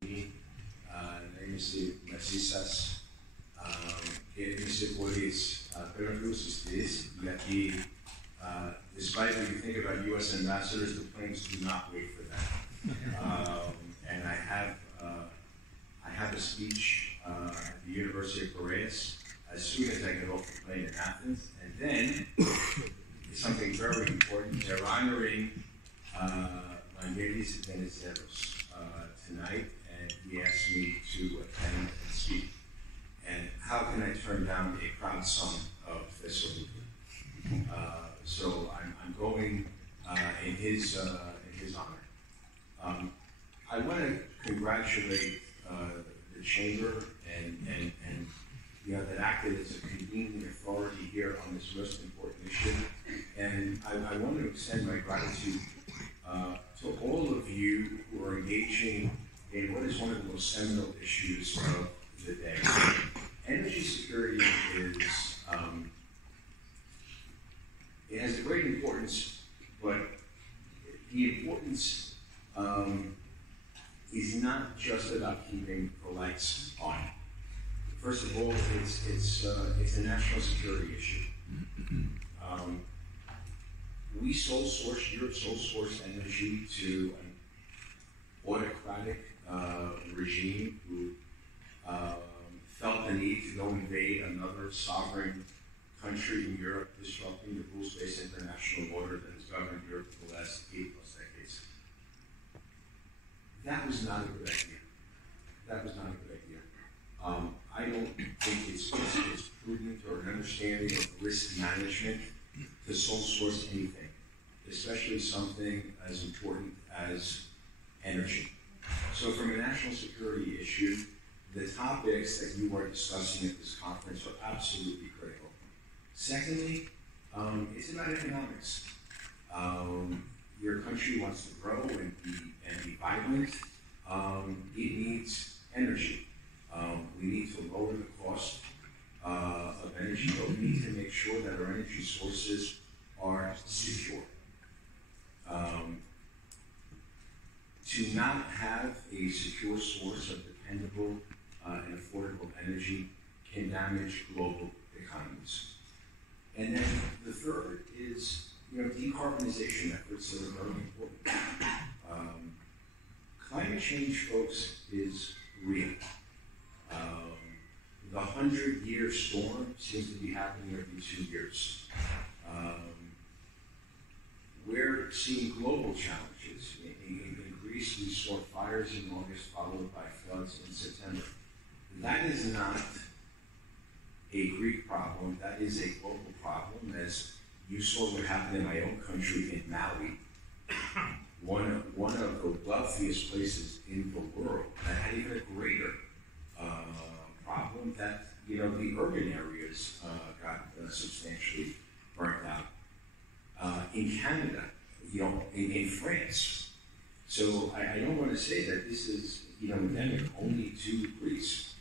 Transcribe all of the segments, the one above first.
να μαζί σας και είμαι σίγουρης πρέπει να συστήσεις γιατί despite what you think about U.S. ambassadors, the planes do not wait for that. And I have a speech at the University of Piraeus as soon as I get off the plane in Athens, and then something very important. They're honoring Vangelis Venizelos tonight, and he asked me to attend and speak. And how can I turn down a proud son of Thessaloniki? So I'm going in his honor. I want to congratulate the chamber and that acted as a convening authority here on this most important issue. And I want to extend my gratitude to all of you who are engaging in what is one of the most seminal issues of the day. Energy security it has a great importance, but the importance is not just about keeping the lights on. First of all, it's a national security issue. Europe sole sourced energy to an autocratic regime who felt the need to go invade another sovereign country in Europe, disrupting the rules-based international order that has governed Europe for the last 8+ decades. That was not a good idea. I don't think it's prudent or an understanding of risk management to sole source anything, especially something as important as energy. So from a national security issue, the topics that you are discussing at this conference are absolutely critical. Secondly, it's about economics. Your country wants to grow and be vibrant. It needs energy. We need to lower the cost of energy, but we need to make sure that our energy sources are secure. To not have a secure source of dependable and affordable energy can damage global economies. And then the third is, decarbonization efforts that are very important. Climate change, folks, is real. The 100-year storm seems to be happening every 2 years. We're seeing global challenges. In Greece, we saw fires in August followed by floods in September. That is not a Greek problem, that is a global problem, as you saw what happened in my own country in Maui, one of the wealthiest places in the world that had even a greater problem that, the urban areas got substantially burnt out. In Canada, in France. So I don't want to say that this is, endemic only to Greece.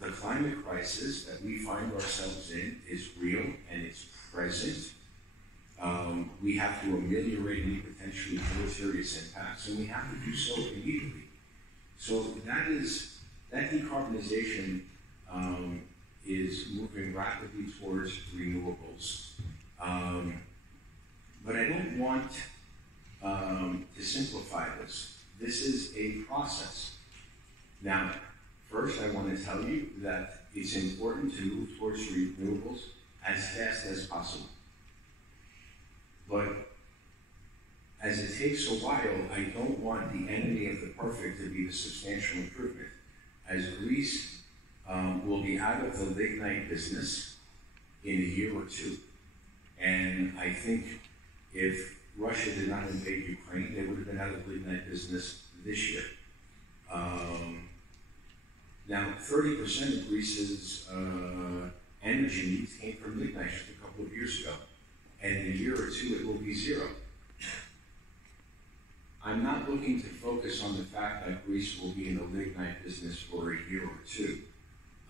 The climate crisis that we find ourselves in is real and it's present. We have to ameliorate any potentially deleterious impacts, and we have to do so immediately. So that decarbonization is moving rapidly towards renewables. But I don't want to simplify this. This is a process. Now, first, I want to tell you that it's important to move towards renewables as fast as possible. But as it takes a while, I don't want the enemy of the perfect to be the substantial improvement. As Greece will be out of the lignite business in a year or two. And I think if Russia did not invade Ukraine, they would have been out of the lignite business this year. Now, 30% of Greece's energy needs came from lignite just a couple of years ago. And in a year or two, it will be zero. I'm not looking to focus on the fact that Greece will be in the lignite business for a year or two.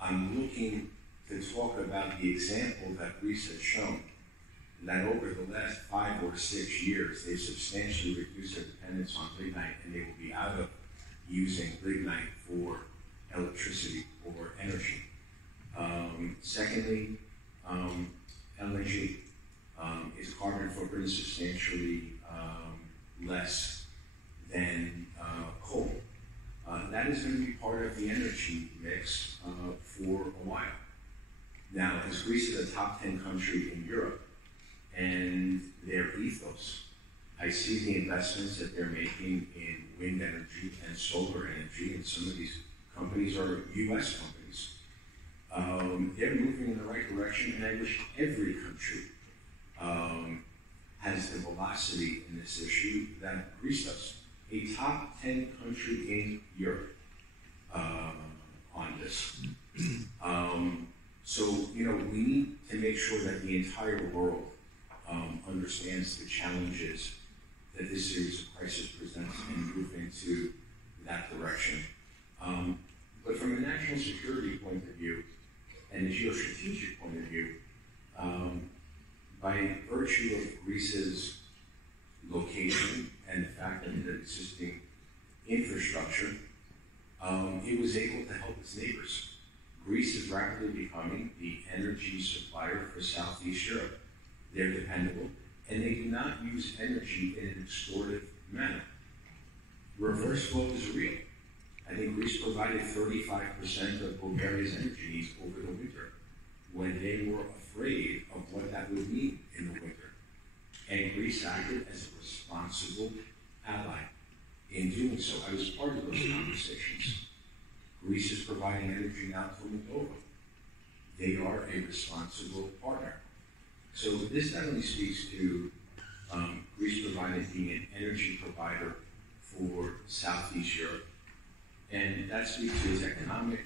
I'm looking to talk about the example that Greece has shown that over the last 5 or 6 years, they've substantially reduced their dependence on lignite, and they will be out of using lignite for electricity or energy. Secondly, LNG. Its carbon footprint is substantially less than coal. That is going to be part of the energy mix for a while. Now, as Greece is a top 10 country in Europe, and their ethos, I see the investments that they're making in wind energy and solar energy, and some of these companies are US companies. They're moving in the right direction, and I wish every country has the velocity in this issue that Greece does. A top 10 country in Europe on this. So, we need to make sure that the entire world understands the challenges that this series of crisis presents and move into that direction. But from a national security point of view and a geostrategic point of view, by virtue of Greece's location and the fact that it had existing infrastructure, it was able to help its neighbors. Greece is rapidly becoming the energy supplier for Southeast Europe. They're dependable, and they do not use energy in an extortive manner. Reverse flow is real. I think Greece provided 35% of Bulgaria's energy needs over the winter when they were afraid of what that would mean in the winter. And Greece acted as a responsible ally in doing so. I was part of those conversations. Greece is providing energy now to Moldova. They are a responsible partner. So this not only speaks to Greece being an energy provider for Southeast Europe, and that speaks to its economic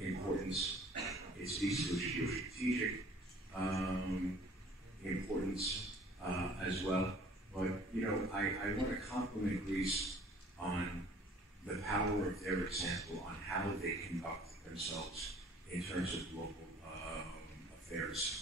importance. It speaks to its geostrategic importance as well. But I want to compliment Greece on the power of their example on how they conduct themselves in terms of global affairs.